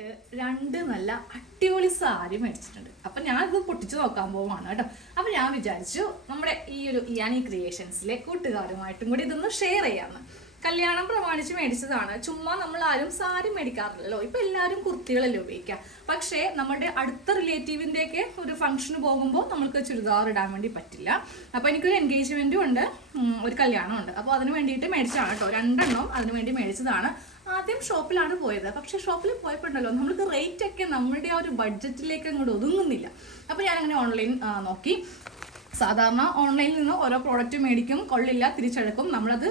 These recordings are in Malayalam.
ആയിട്ട് രണ്ട് നല്ല അടിപൊളി സാരി മേടിച്ചിട്ടുണ്ട്. അപ്പൊ ഞാനിത് പൊട്ടിച്ചു നോക്കാൻ പോവാണ് കേട്ടോ. അപ്പൊ ഞാൻ വിചാരിച്ചു നമ്മുടെ ഈ ഒരു ഇയാനി ക്രിയേഷൻസിലെ കൂട്ടുകാരുമായിട്ടും കൂടി ഇതൊന്ന് ഷെയർ ചെയ്യാമെന്ന് കല്യാണം പ്രമാണിച്ച് മേടിച്ചതാണ്. ചുമ്മാ നമ്മൾ ആരും സാരി മേടിക്കാറില്ലല്ലോ. ഇപ്പൊ എല്ലാവരും കുർത്തികളല്ലേ ഉപയോഗിക്കുക. പക്ഷേ നമ്മുടെ അടുത്ത റിലേറ്റീവിന്റെ ഒക്കെ ഒരു ഫംഗ്ഷന് പോകുമ്പോൾ നമുക്ക് ചുരിദാർ ഇടാൻ വേണ്ടി പറ്റില്ല. അപ്പൊ എനിക്കൊരു എൻഗേജ്മെന്റും ഉണ്ട്. ഒരു കല്യാണം ഉണ്ട്. അപ്പോൾ അതിന് വേണ്ടിയിട്ട് മേടിച്ചതാണ് കേട്ടോ. രണ്ടെണ്ണം അതിന് വേണ്ടി മേടിച്ചതാണ്. ആദ്യം ഷോപ്പിലാണ് പോയത്. പക്ഷെ ഷോപ്പിൽ പോയപ്പോണ്ടല്ലോ നമ്മൾക്ക് റേറ്റ് ഒക്കെ നമ്മുടെ ആ ഒരു ബഡ്ജറ്റിലേക്ക് അങ്ങോട്ട് ഒതുങ്ങുന്നില്ല. അപ്പോൾ ഞാൻ അങ്ങനെ ഓൺലൈൻ നോക്കി. സാധാരണ ഓൺലൈനിൽ നിന്ന് ഓരോ പ്രോഡക്റ്റ് മേടിക്കും കൊള്ളില്ല തിരിച്ചഴക്കും നമ്മളത്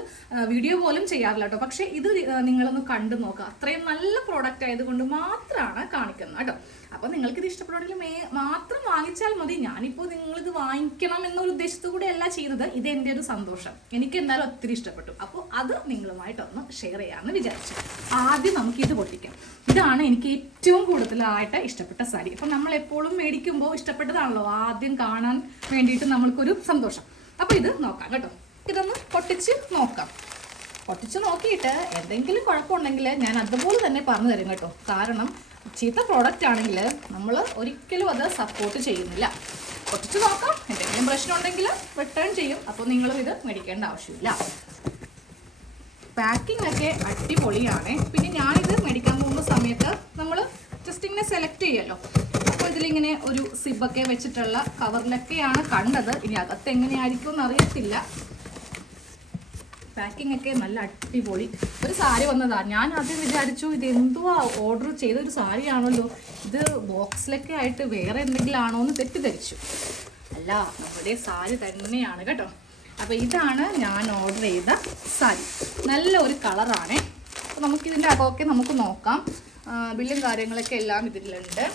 വീഡിയോ പോലും ചെയ്യാറില്ല കേട്ടോ. പക്ഷേ ഇത് നിങ്ങളൊന്ന് കണ്ടു നോക്കുക അത്രയും നല്ല പ്രോഡക്റ്റ് ആയതുകൊണ്ട് മാത്രമാണ് കാണിക്കുന്നത് കേട്ടോ. അപ്പോൾ നിങ്ങൾക്ക് ഇത് ഇഷ്ടപ്പെടുകയാണെങ്കിൽ മേ മാത്രം വാങ്ങിച്ചാൽ മതി. ഞാനിപ്പോൾ നിങ്ങളിത് വാങ്ങിക്കണം എന്നൊരു ഉദ്ദേശത്തോടു കൂടെ അല്ല ചെയ്യുന്നത് ഇത് എന്റെ ഒരു സന്തോഷം. എനിക്ക് എന്തായാലും ഒത്തിരി ഇഷ്ടപ്പെട്ടു. അപ്പോൾ അത് നിങ്ങളുമായിട്ടൊന്ന് ഷെയർ ചെയ്യാമെന്ന് വിചാരിച്ചു. ആദ്യം നമുക്ക് ഇത് പൊട്ടിക്കാം. ഇതാണ് എനിക്ക് ഏറ്റവും കൂടുതലായിട്ട് ഇഷ്ടപ്പെട്ട സാരി. അപ്പം നമ്മൾ എപ്പോഴും മേടിക്കുമ്പോൾ ഇഷ്ടപ്പെട്ടതാണല്ലോ. ആദ്യം കാണാൻ വേണ്ടിയിട്ട് നമ്മൾക്കൊരു സന്തോഷം. അപ്പോൾ ഇത് നോക്കാം കേട്ടോ. ഇതൊന്ന് പൊട്ടിച്ച് നോക്കാം. പൊട്ടിച്ച് നോക്കിയിട്ട് എന്തെങ്കിലും കുഴപ്പമുണ്ടെങ്കിൽ ഞാൻ അതുപോലെ തന്നെ പറഞ്ഞു തരും കേട്ടോ. കാരണം ചീത്ത പ്രോഡക്റ്റ് ആണെങ്കിൽ നമ്മൾ ഒരിക്കലും അത് സപ്പോർട്ട് ചെയ്യുന്നില്ല. പൊട്ടിച്ച് നോക്കാം. എന്തെങ്കിലും പ്രശ്നം ഉണ്ടെങ്കിൽ റിട്ടേൺ ചെയ്യും. അപ്പോൾ നിങ്ങളും ഇത് മേടിക്കേണ്ട ആവശ്യമില്ല. പാക്കിംഗ് ഒക്കെ അടിപൊളിയാണ്. പിന്നെ ഞാനിത് മേടിക്കാൻ പോകുന്ന സമയത്ത് നമ്മൾ ജസ്റ്റ് ഇങ്ങനെ സെലക്ട് ചെയ്യുമല്ലോ. അപ്പോൾ ഇതിലിങ്ങനെ ഒരു സിബൊക്കെ വെച്ചിട്ടുള്ള കവറിലൊക്കെയാണ് കണ്ടത്. ഇനി അകത്ത് എങ്ങനെയായിരിക്കും എന്ന് അറിയത്തില്ല. പാക്കിംഗ് ഒക്കെ നല്ല അടിപൊളി. ഒരു സാരി വന്നതാ. ഞാൻ ആദ്യം വിചാരിച്ചു ഇത് എന്തുവാ ഓർഡർ ചെയ്ത ഒരു സാരിയാണല്ലോ. ഇത് ബോക്സിലൊക്കെ ആയിട്ട് വേറെ എന്തെങ്കിലും ആണോ എന്ന് തെറ്റിദ്ധരിച്ചു. അല്ല നമ്മുടെ സാരി തന്നെയാണ് കേട്ടോ. അപ്പോൾ ഇതാണ് ഞാൻ ഓർഡർ ചെയ്ത സാരി. നല്ല ഒരു കളറാണ്. അപ്പോൾ നമുക്കിതിന്റെ അകമൊക്കെ നമുക്ക് നോക്കാം. ബില്ലും കാര്യങ്ങളൊക്കെ എല്ലാം ഇതിലുണ്ട്.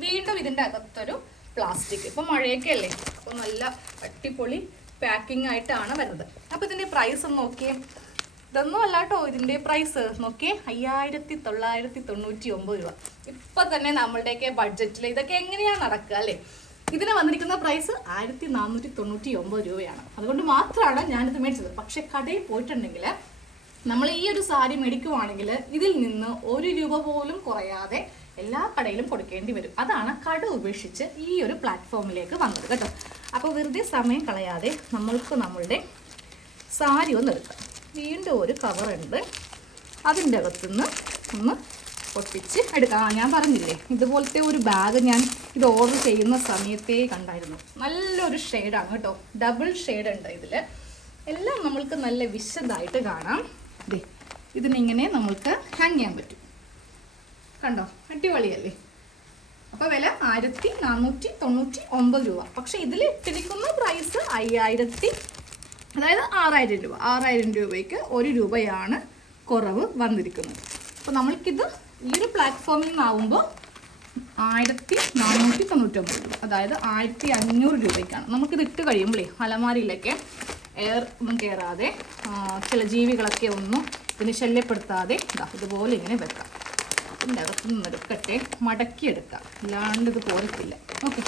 വീണ്ടും ഇതിന്റെ അകത്തൊരു പ്ലാസ്റ്റിക്. ഇപ്പം മഴയൊക്കെ അല്ലേ? അപ്പോൾ നല്ല അടിപൊളി പാക്കിംഗ് ആയിട്ടാണ് വരുന്നത്. അപ്പോൾ ഇതിന്റെ പ്രൈസ് ഒന്ന് നോക്കിയേ. ഇതൊന്നും അല്ല കേട്ടോ ഇതിന്റെ പ്രൈസ് നോക്കിയേ. അയ്യായിരത്തി തൊള്ളായിരത്തി തൊണ്ണൂറ്റി ഒമ്പത് രൂപ. ഇപ്പം തന്നെ നമ്മളുടെയൊക്കെ ബഡ്ജറ്റിൽ ഇതൊക്കെ എങ്ങനെയാണ് നടക്കുക അല്ലേ? ഇതിന് വന്നിരിക്കുന്ന പ്രൈസ് ആയിരത്തി നാനൂറ്റി തൊണ്ണൂറ്റി ഒമ്പത് രൂപയാണ്. അതുകൊണ്ട് മാത്രമാണ് ഞാനിത് മേടിച്ചത്. പക്ഷെ കടയിൽ പോയിട്ടുണ്ടെങ്കിൽ നമ്മൾ ഈ ഒരു സാരി മേടിക്കുവാണെങ്കിൽ ഇതിൽ നിന്ന് ഒരു രൂപ പോലും കുറയാതെ എല്ലാ കടയിലും കൊടുക്കേണ്ടി വരും. അതാണ് കട ഉപേക്ഷിച്ച് ഈ ഒരു പ്ലാറ്റ്ഫോമിലേക്ക് വന്നത് കേട്ടോ. അപ്പോൾ വെറുതെ സമയം കളയാതെ നമ്മൾക്ക് നമ്മളുടെ സാരി ഒന്ന് എടുക്കാം. വീണ്ടും ഒരു കവറുണ്ട് അതിന്റെ അകത്തുനിന്ന് ഒന്ന് പൊട്ടിച്ച് എടുക്കാം. ഞാൻ പറഞ്ഞില്ലേ ഇതുപോലത്തെ ഒരു ബാഗ് ഞാൻ ഇത് ഓർഡർ ചെയ്യുന്ന സമയത്തേ കണ്ടായിരുന്നു. നല്ലൊരു ഷെയ്ഡാണ് കേട്ടോ. ഡബിൾ ഷെയ്ഡ് ഉണ്ട് ഇതിൽ എല്ലാം നമ്മൾക്ക് നല്ല വിശദമായിട്ട് കാണാം. ഇതിനിങ്ങനെ നമ്മൾക്ക് ഹാങ് ചെയ്യാൻ പറ്റും. കണ്ടോ? അടിപൊളിയല്ലേ? അപ്പോൾ വില ആയിരത്തി നാനൂറ്റി തൊണ്ണൂറ്റി ഒമ്പത് രൂപ. പക്ഷെ ഇതിൽ ഇട്ടിരിക്കുന്ന പ്രൈസ് അയ്യായിരത്തി അതായത് ആറായിരം രൂപ. ആറായിരം രൂപയ്ക്ക് ഒരു രൂപയാണ് കുറവ് വന്നിരിക്കുന്നത്. അപ്പോൾ നമ്മൾക്കിത് ഈ ഒരു പ്ലാറ്റ്ഫോമിൽ നിന്നാവുമ്പോൾ ആയിരത്തി നാനൂറ്റി തൊണ്ണൂറ്റൊമ്പത് രൂപ. അതായത് ആയിരത്തി അഞ്ഞൂറ് രൂപയ്ക്കാണ്. നമുക്കിത് ഇട്ട് കഴിയുമ്പോഴേ അലമാരിയിലൊക്കെ എയർ ഒന്നും കയറാതെ ചില ജീവികളൊക്കെ ഒന്നും ഇതിന് ശല്യപ്പെടുത്താതെ ഇതാ ഇതുപോലെ ഇങ്ങനെ വെക്കാം. ഇതിന്റെ അകത്തു നിന്ന് എടുക്കട്ടെ മടക്കിയെടുക്കാം. ഇല്ലാണ്ട് ഇത് പോരത്തില്ല ഓക്കെ.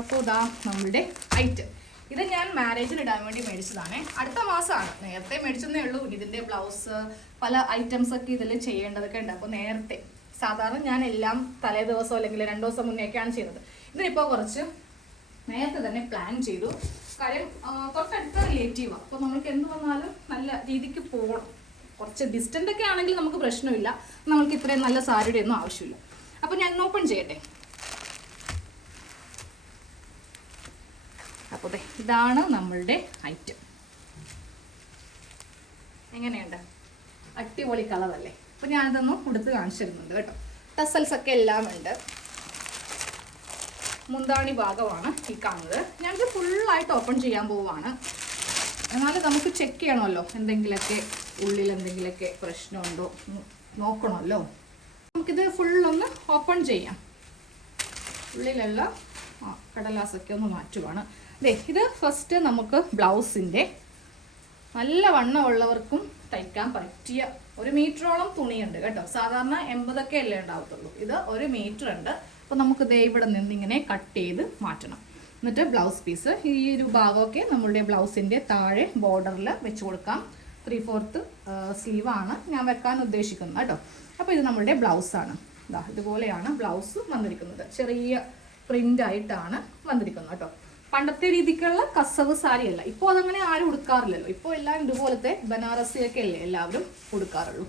അപ്പോൾ ഇതാ നമ്മളുടെ ഐറ്റം ഇത് ഞാൻ മാരേജിന് ഇടാൻ വേണ്ടി മേടിച്ചതാണ്. അടുത്ത മാസമാണ് നേരത്തെ മേടിച്ചെന്നേ ഉള്ളൂ. ഇതിന്റെ ബ്ലൗസ് പല ഐറ്റംസ് ഒക്കെ ഇതിൽ ചെയ്യേണ്ടതൊക്കെ ഉണ്ട്. അപ്പോൾ നേരത്തെ. സാധാരണ ഞാൻ എല്ലാം തലേ ദിവസം അല്ലെങ്കിൽ രണ്ട് ദിവസം മുന്നേക്കാണ് ചെയ്യുന്നത്. ഇതിനിപ്പോൾ കുറച്ച് നേരത്തെ തന്നെ പ്ലാൻ ചെയ്തു. കാര്യം തൊട്ടടുത്ത റിലേറ്റീവാണ് അപ്പോൾ നമുക്ക് എന്ത് വന്നാലും നല്ല രീതിക്ക് പോകണം. കുറച്ച് ഡിസ്റ്റന്റ് ഒക്കെ ആണെങ്കിൽ നമുക്ക് പ്രശ്നമില്ല. നമുക്ക് ഇത്രയും നല്ല സാരിയുടെ ഒന്നും ആവശ്യമില്ല. അപ്പോൾ ഞാൻ ഓപ്പൺ ചെയ്യട്ടെ? അപ്പോൾ ഇതാണ് നമ്മളുടെ ഐറ്റം എങ്ങനെയുണ്ട്? അടിപൊളി കളറല്ലേ അപ്പോൾ ഞാനിതൊന്ന് ഉടുത്ത് കാണിച്ചിരുന്നുണ്ട് കേട്ടോ. ടസൽസ് ഒക്കെ എല്ലാം ഉണ്ട്. മുന്താണി ഭാഗമാണ് ഈ കാണുന്നത്. ഞാനിത് ഫുള്ളായിട്ട് ഓപ്പൺ ചെയ്യാൻ പോവുകയാണ് എന്നാലും നമുക്ക് ചെക്ക് ചെയ്യണമല്ലോ എന്തെങ്കിലുമൊക്കെ. ഉള്ളിൽ എന്തെങ്കിലുമൊക്കെ പ്രശ്നമുണ്ടോ നോക്കണമല്ലോ. നമുക്കിത് ഫുള്ളൊന്ന് ഓപ്പൺ ചെയ്യാം. ഉള്ളിലുള്ള കടലാസൊക്കെ ഒന്ന് മാറ്റുവാണ്. അതെ ഇത് ഫസ്റ്റ് നമുക്ക് ബ്ലൗസിന്റെ നല്ല വണ്ണമുള്ളവർക്കും തയ്ക്കാൻ പറ്റിയ ഒരു മീറ്ററോളം തുണിയുണ്ട് കേട്ടോ. സാധാരണ എൺപതൊക്കെ അല്ലേ ഉണ്ടാവത്തുള്ളൂ. ഇത് ഒരു മീറ്റർ ഉണ്ട് അപ്പോൾ നമുക്ക് ദേ ഇവിടെ നിന്ന് ഇങ്ങനെ കട്ട് ചെയ്ത് മാറ്റണം. എന്നിട്ട് ബ്ലൗസ് പീസ് ഈ ഒരു ഭാഗമൊക്കെ നമ്മളുടെ ബ്ലൗസിന്റെ താഴെ ബോർഡറിൽ വെച്ച് കൊടുക്കാം. ത്രീ ഫോർത്ത് സ്ലീവാണ് ഞാൻ വെക്കാൻ ഉദ്ദേശിക്കുന്നത് കേട്ടോ. അപ്പോൾ ഇത് നമ്മളുടെ ബ്ലൗസാണ്. ഇതാ ഇതുപോലെയാണ് ബ്ലൗസ് വന്നിരിക്കുന്നത്. ചെറിയ പ്രിന്റ് ആയിട്ടാണ് വന്നിരിക്കുന്നത് കേട്ടോ. പണ്ടത്തെ രീതിക്കുള്ള കസവ് സാരി അല്ല ഇപ്പോൾ അതങ്ങനെ ആരും ഉടുക്കാറില്ലല്ലോ. ഇപ്പോൾ എല്ലാം ഇതുപോലത്തെ ബനാറസിയൊക്കെ അല്ലേ എല്ലാവരും ഉടുക്കാറുള്ളൂ.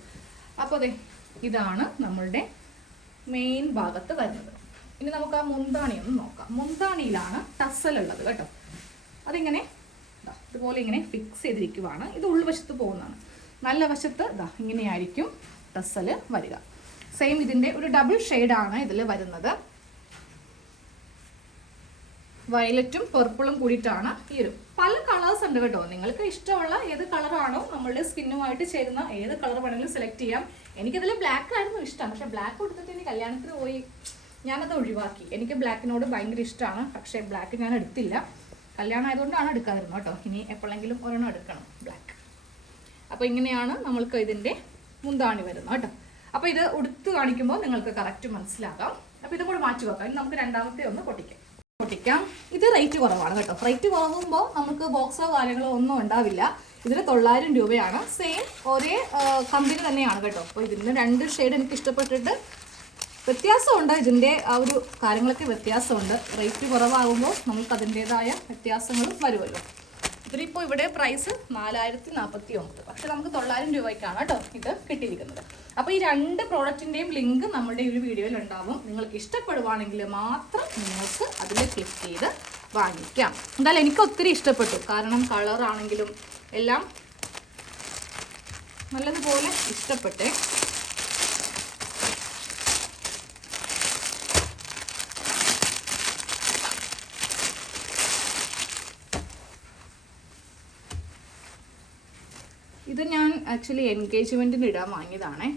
അപ്പോൾ അതെ ഇതാണ് നമ്മളുടെ മെയിൻ ഭാഗത്ത് വരുന്നത്. ഇനി നമുക്ക് ആ മുന്താണി ഒന്ന് നോക്കാം. മുന്താണിയിലാണ് ടസൽ ഉള്ളത് കേട്ടോ. അതിങ്ങനെ ഇതുപോലെ ഇങ്ങനെ ഫിക്സ് ചെയ്തിരിക്കുവാണ്. ഇത് ഉൾവശത്ത് പോകുന്നതാണ്. നല്ല വശത്ത് ഇതാ ഇങ്ങനെയായിരിക്കും ടസൽ വരിക. സെയിം ഇതിന്റെ ഒരു ഡബിൾ ഷെയ്ഡാണ് ഇതിൽ വരുന്നത്. വയലറ്റും പെർപ്പിളും കൂടിയിട്ടാണ് ഈ ഒരു പല കളേഴ്സ് ഉണ്ട് കേട്ടോ. നിങ്ങൾക്ക് ഇഷ്ടമുള്ള ഏത് കളറാണോ നമ്മളുടെ സ്കിന്നുമായിട്ട് ചേരുന്ന ഏത് കളർ വേണമെങ്കിലും സെലക്ട് ചെയ്യാം. എനിക്കതിൽ ബ്ലാക്ക് ആയിരുന്നു ഇഷ്ടം. പക്ഷെ ബ്ലാക്ക് കൊടുത്തിട്ട് ഇനി കല്യാണത്തിന് പോയി ഞാനത് ഒഴിവാക്കി. എനിക്ക് ബ്ലാക്കിനോട് ഭയങ്കര ഇഷ്ടമാണ്. പക്ഷേ ബ്ലാക്ക് ഞാൻ എടുത്തില്ല. കല്യാണം ആയതുകൊണ്ടാണ് എടുക്കാതിരുന്നത് കേട്ടോ. ഇനി എപ്പോഴെങ്കിലും ഒരെണ്ണം എടുക്കണം. ബ്ലാക്ക് അപ്പോൾ ഇങ്ങനെയാണ് നമ്മൾക്ക് ഇതിന്റെ മുന്താണി വരുന്നത് കേട്ടോ. അപ്പോൾ ഇത് ഉടുത്ത് കാണിക്കുമ്പോൾ നിങ്ങൾക്ക് കറക്റ്റ് മനസ്സിലാകാം. അപ്പോൾ ഇതും കൂടെ മാറ്റി വെക്കാം. ഇനി നമുക്ക് രണ്ടാമത്തെ ഒന്ന് പൊട്ടിക്കാം. പൊട്ടിക്കാം. ഇത് റേറ്റ് കുറവാണ് കേട്ടോ. റേറ്റ് കുറവുമ്പോൾ നമുക്ക് ബോക്സോ കാര്യങ്ങളോ ഒന്നും ഉണ്ടാവില്ല. ഇതിന് തൊള്ളായിരം രൂപയാണ്. സെയിം ഒരേ കമ്പനി തന്നെയാണ് കേട്ടോ. അപ്പോൾ ഇതിന് രണ്ട് ഷെയ്ഡ് എനിക്ക് ഇഷ്ടപ്പെട്ടിട്ട് വ്യത്യാസമുണ്ട്. ഇതിന്റെ ആ ഒരു കാര്യങ്ങളൊക്കെ വ്യത്യാസമുണ്ട്. റേറ്റ് കുറവാകുമ്പോൾ നമുക്ക് അതിന്റെതായ വ്യത്യാസങ്ങളും വരുമല്ലോ. ഇതിലിപ്പോൾ ഇവിടെ പ്രൈസ് നാലായിരത്തി നാൽപ്പത്തി ഒമ്പത് പക്ഷെ നമുക്ക് തൊള്ളായിരം രൂപയ്ക്കാണ് കേട്ടോ ഇത് കിട്ടിയിരിക്കുന്നത്. അപ്പോൾ ഈ രണ്ട് പ്രോഡക്റ്റിന്റെയും ലിങ്ക് നമ്മുടെ ഒരു വീഡിയോയിൽ ഉണ്ടാവും. നിങ്ങൾക്ക് ഇഷ്ടപ്പെടുവാണെങ്കിൽ മാത്രം നിങ്ങൾക്ക് അതിൽ ക്ലിക്ക് ചെയ്ത് വാങ്ങിക്കാം. എന്തായാലും എനിക്ക് ഒത്തിരി ഇഷ്ടപ്പെട്ടു. കാരണം കളറാണെങ്കിലും എല്ലാം നല്ലതുപോലെ ഇഷ്ടപ്പെട്ടേ. ഇത് ഞാൻ ആക്ച്വലി എൻഗേജ്മെന്റിന് ഇടാൻ വാങ്ങിയതാണേ.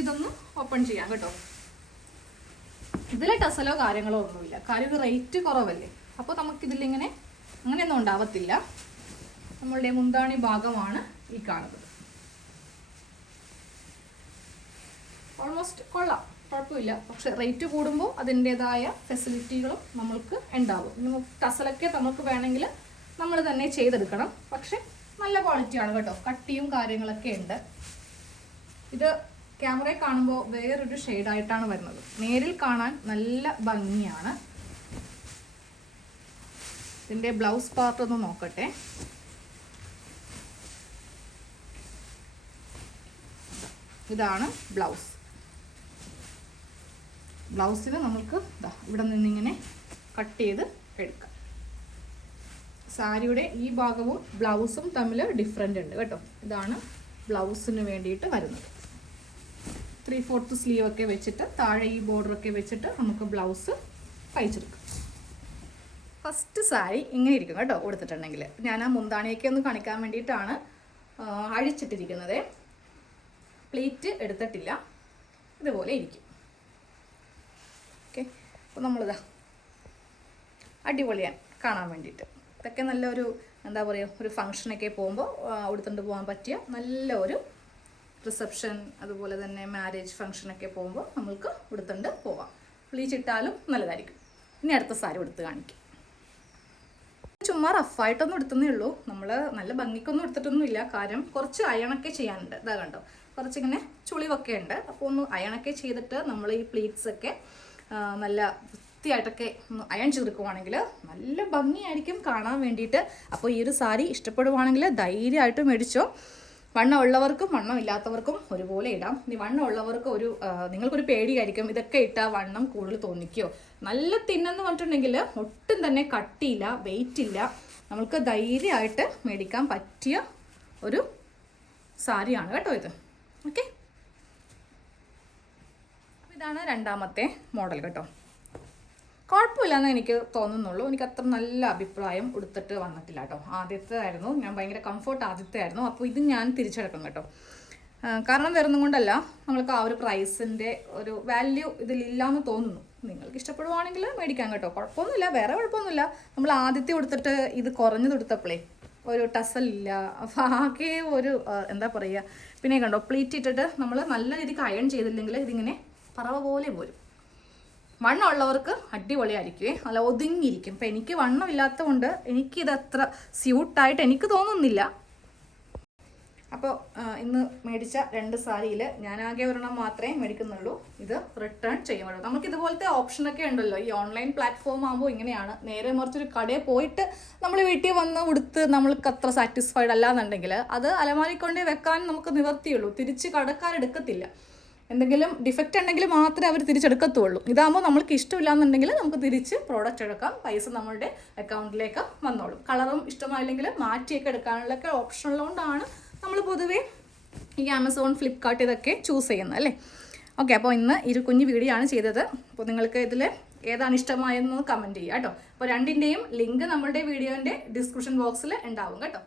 ഇതൊന്ന് ഓപ്പൺ ചെയ്യാം കേട്ടോ. ഇതിലെ ടസലോ കാര്യങ്ങളോ ഒന്നുമില്ല. കാര്യം റേറ്റ് കുറവല്ലേ. അപ്പോൾ നമുക്കിതിലിങ്ങനെ അങ്ങനെയൊന്നും ഉണ്ടാവത്തില്ല. നമ്മളുടെ മുന്താണി ഭാഗമാണ് ഈ കാണുന്നത്. ഓൾമോസ്റ്റ് കൊള്ളാം. കുഴപ്പമില്ല. പക്ഷെ റേറ്റ് കൂടുമ്പോൾ അതിന്റെതായ ഫെസിലിറ്റികളും നമ്മൾക്ക് ഉണ്ടാവും. നമുക്ക് ടസലൊക്കെ നമുക്ക് വേണമെങ്കിൽ നമ്മൾ തന്നെ ചെയ്തെടുക്കണം. പക്ഷെ നല്ല ക്വാളിറ്റിയാണ് കേട്ടോ. കട്ടിയും കാര്യങ്ങളൊക്കെ ഉണ്ട്. ഇത് ക്യാമറയിൽ കാണുമ്പോൾ വേറൊരു ഷെയ്ഡായിട്ടാണ് വരുന്നത്. നേരിൽ കാണാൻ നല്ല ഭംഗിയാണ്. ഇതിന്റെ ബ്ലൗസ് പാർട്ട് ഒന്ന് നോക്കട്ടെ. ഇതാണ് ബ്ലൗസ് ബ്ലൗസിന് നമുക്ക് ദാ ഇവിടെ നിന്നിങ്ങനെ കട്ട് ചെയ്ത് എടുക്കാം. സാരിയുടെ ഈ ഭാഗവും ബ്ലൗസും തമ്മിൽ ഡിഫറെന്റ് ഉണ്ട് കേട്ടോ. ഇതാണ് ബ്ലൗസിന് വേണ്ടിയിട്ട് വരുന്നത്. ത്രീ ഫോർത്ത് സ്ലീവ് ഒക്കെ വെച്ചിട്ട് താഴെ ഈ ബോർഡറൊക്കെ വെച്ചിട്ട് നമുക്ക് ബ്ലൗസ് തയ്ച്ചെടുക്കാം. ഫസ്റ്റ് സാരി ഇങ്ങനെ ഇരിക്കും കേട്ടോ കൊടുത്തിട്ടുണ്ടെങ്കിൽ ഞാൻ ആ മുന്താണിയൊക്കെ ഒന്ന് കാണിക്കാൻ വേണ്ടിയിട്ടാണ് അഴിച്ചിട്ടിരിക്കുന്നത്. പ്ലേറ്റ് എടുത്തിട്ടില്ല. ഇതുപോലെ ഇരിക്കും. അപ്പോൾ നമ്മളിതാ അടിപൊളിയാണ് കാണാൻ വേണ്ടിയിട്ട്. ഇതൊക്കെ നല്ലൊരു എന്താ പറയുക ഒരു ഫംഗ്ഷനൊക്കെ പോകുമ്പോൾ ഉടുത്തുകൊണ്ട് പോകാൻ പറ്റിയ നല്ല ഒരു റിസപ്ഷൻ അതുപോലെ തന്നെ മാരേജ് ഫംഗ്ഷനൊക്കെ പോകുമ്പോൾ നമ്മൾക്ക് ഉടുത്തുകൊണ്ട് പോവാം. പ്ലീച്ചിട്ടാലും നല്ലതായിരിക്കും. ഇനി അടുത്ത സാരി ഉടുത്ത് കാണിക്കും. ചുമ്മാ റഫായിട്ടൊന്നും എടുത്തതേ ഉള്ളൂ. നമ്മൾ നല്ല ഭംഗിക്കൊന്നും എടുത്തിട്ടൊന്നുമില്ല. കാര്യം കുറച്ച് അയണൊക്കെ ചെയ്യാനുണ്ട്. ഇതാ കണ്ടോ? കുറച്ചിങ്ങനെ ചുളിവൊക്കെ ഉണ്ട്. അപ്പോൾ ഒന്ന് അയണൊക്കെ ചെയ്തിട്ട് നമ്മൾ ഈ പ്ലീറ്റ്സ് ഒക്കെ ആ, നല്ല വൃത്തിയായിട്ടൊക്കെ ഒന്ന് അയൺ ചെയ്തെടുക്കുവാണെങ്കിൽ നല്ല ഭംഗിയായിരിക്കും കാണാൻ വേണ്ടിയിട്ട്. അപ്പോൾ ഈ ഒരു സാരി ഇഷ്ടപ്പെടുവാണെങ്കിൽ ധൈര്യമായിട്ട് മേടിച്ചോ. വണ്ണം ഉള്ളവർക്കും വണ്ണം ഇല്ലാത്തവർക്കും ഒരുപോലെ ഇടാം. ഇനി വണ്ണം ഉള്ളവർക്ക് ഒരു നിങ്ങൾക്കൊരു പേടിയായിരിക്കും. ഇതൊക്കെ ഇട്ടാൽ വണ്ണം കൂടുതൽ തോന്നിക്കോ. നല്ല തിന്നെന്ന് പറഞ്ഞിട്ടുണ്ടെങ്കിൽ ഒട്ടും തന്നെ കട്ടിയില്ല വെയിറ്റ് ഇല്ല. നമുക്ക് ധൈര്യമായിട്ട് മേടിക്കാൻ പറ്റിയ ഒരു സാരിയാണ് കേട്ടോ ഇത്. ഓക്കെ? ഇതാണ് രണ്ടാമത്തെ മോഡൽ കേട്ടോ. കുഴപ്പമില്ലെന്ന് എനിക്ക് തോന്നുന്നുള്ളൂ. എനിക്ക് അത്ര നല്ല അഭിപ്രായം ഉടുത്തിട്ട് വന്നിട്ടില്ല കേട്ടോ. ആദ്യത്തെ ആയിരുന്നു ഞാൻ ഭയങ്കര കംഫർട്ട് ആദ്യത്തെ ആയിരുന്നു അപ്പോൾ ഇത് ഞാൻ തിരിച്ചെടുക്കും കേട്ടോ. കാരണം വരുന്നത് കൊണ്ടല്ല നമ്മൾക്ക് ആ ഒരു പ്രൈസിന്റെ ഒരു വാല്യൂ ഇതിലില്ലാന്ന് തോന്നുന്നു. നിങ്ങൾക്ക് ഇഷ്ടപ്പെടുവാണെങ്കിൽ മേടിക്കാം കേട്ടോ. കുഴപ്പമൊന്നുമില്ല. വേറെ കുഴപ്പമൊന്നുമില്ല. നമ്മൾ ആദ്യത്തെ കൊടുത്തിട്ട് ഇത് കുറഞ്ഞു കൊടുത്തപ്പോഴേ ഒരു ടസലില്ല ആകെ ഒരു എന്താ പറയുക പിന്നെ കണ്ടോ പ്ലീറ്റ് ഇട്ടിട്ട് നമ്മൾ നല്ല രീതിക്ക് അയൺ ചെയ്തില്ലെങ്കിൽ ഇതിങ്ങനെ പറവ പോലെ പോരും. വണ്ണമുള്ളവർക്ക് അടിപൊളിയായിരിക്കുമേ അല്ല ഒതുങ്ങിയിരിക്കും. അപ്പം എനിക്ക് വണ്ണമില്ലാത്ത കൊണ്ട് എനിക്കിത് അത്ര സ്യൂട്ടായിട്ട് എനിക്ക് തോന്നുന്നില്ല. അപ്പോൾ ഇന്ന് മേടിച്ച രണ്ട് സാരിയിൽ ഞാൻ ആകെ ഒരെണ്ണം മാത്രമേ മേടിക്കുന്നുള്ളൂ. ഇത് റിട്ടേൺ ചെയ്യുമ്പോഴും നമുക്ക് ഇതുപോലത്തെ ഓപ്ഷനൊക്കെ ഉണ്ടല്ലോ. ഈ ഓൺലൈൻ പ്ലാറ്റ്ഫോം ആകുമ്പോൾ ഇങ്ങനെയാണ്. നേരെ മറിച്ചൊരു കടയിൽ പോയിട്ട് നമ്മൾ വീട്ടിൽ വന്ന് ഉടുത്ത് നമ്മൾക്ക് അത്ര സാറ്റിസ്ഫൈഡ് അല്ലാന്നുണ്ടെങ്കിൽ അത് അലമാരി കൊണ്ടേ വെക്കാൻ നമുക്ക് നിവർത്തിയുള്ളൂ. തിരിച്ച് കടക്കാരെടുക്കത്തില്ല. എന്തെങ്കിലും ഡിഫക്റ്റ് ഉണ്ടെങ്കിൽ മാത്രമേ അവർ തിരിച്ചെടുക്കത്തുള്ളൂ. ഇതാകുമ്പോൾ നമ്മൾക്ക് ഇഷ്ടമില്ലാന്നുണ്ടെങ്കിൽ നമുക്ക് തിരിച്ച് പ്രോഡക്റ്റ് എടുക്കാം. പൈസ നമ്മളുടെ അക്കൗണ്ടിലേക്ക് വന്നോളും. കളറും ഇഷ്ടമായില്ലെങ്കിൽ മാറ്റിയൊക്കെ എടുക്കാനുള്ളൊക്കെ ഓപ്ഷൻ ഉള്ളതുകൊണ്ടാണ് നമ്മൾ പൊതുവേ ഈ ആമസോൺ ഫ്ലിപ്കാർട്ട് ഇതൊക്കെ ചൂസ് ചെയ്യുന്നത് അല്ലേ? ഓക്കെ അപ്പോൾ ഇന്ന് ഇരു കുഞ്ഞു വീഡിയോ ആണ് ചെയ്തത്. അപ്പോൾ നിങ്ങൾക്ക് ഇതിൽ ഏതാണ് ഇഷ്ടമായെന്ന് കമന്റ് ചെയ്യുക കേട്ടോ. അപ്പോൾ രണ്ടിന്റെയും ലിങ്ക് നമ്മളുടെ വീഡിയോന്റെ ഡിസ്ക്രിപ്ഷൻ ബോക്സിൽ ഉണ്ടാവും കേട്ടോ.